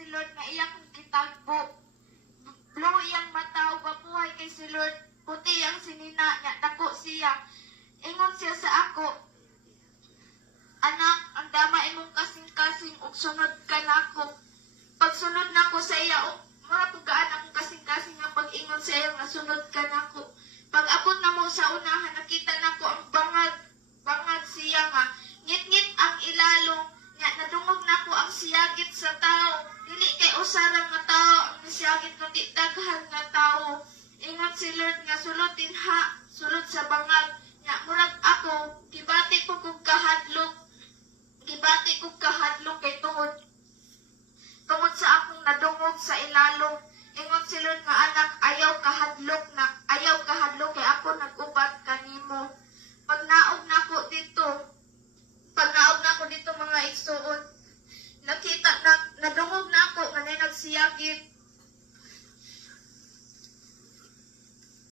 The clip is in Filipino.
si Lord nga iyang kitagbo. Blue iyang mata ug mabuhay kay si Lord. Puti ang sinina niya, dako siya. Ingon siya sa ako, anak, ang dama imong kasing-kasing ug sunod ka nako. Pagsunod nako sa iya, mura pugaan akong kasing-kasing nga pag-ingon sa iyo nga sunod ka nako. Pag abot na mo sa unahan, nakita nako ang bangag siya nga. Ngit-ngit ang ilalong nga nadungog nako ang siyagit sa tao. Dili kay usarang nga tao ang siyagit kundi daghan nga tao. Ingon si Lord nga sulutin ha, sulod sa bangag. Nga murag ako, gibati ko kog kahadlok. Gibati kog kahadlok kay tungod sa akong nadungog sa ilalong. Ingon si Lord nga anak, ayaw kahadlok kay ako nag-ubat kanimo. Pag naog nako dito mga igsuon, nakita na nadungog nako nga nagsiyagit.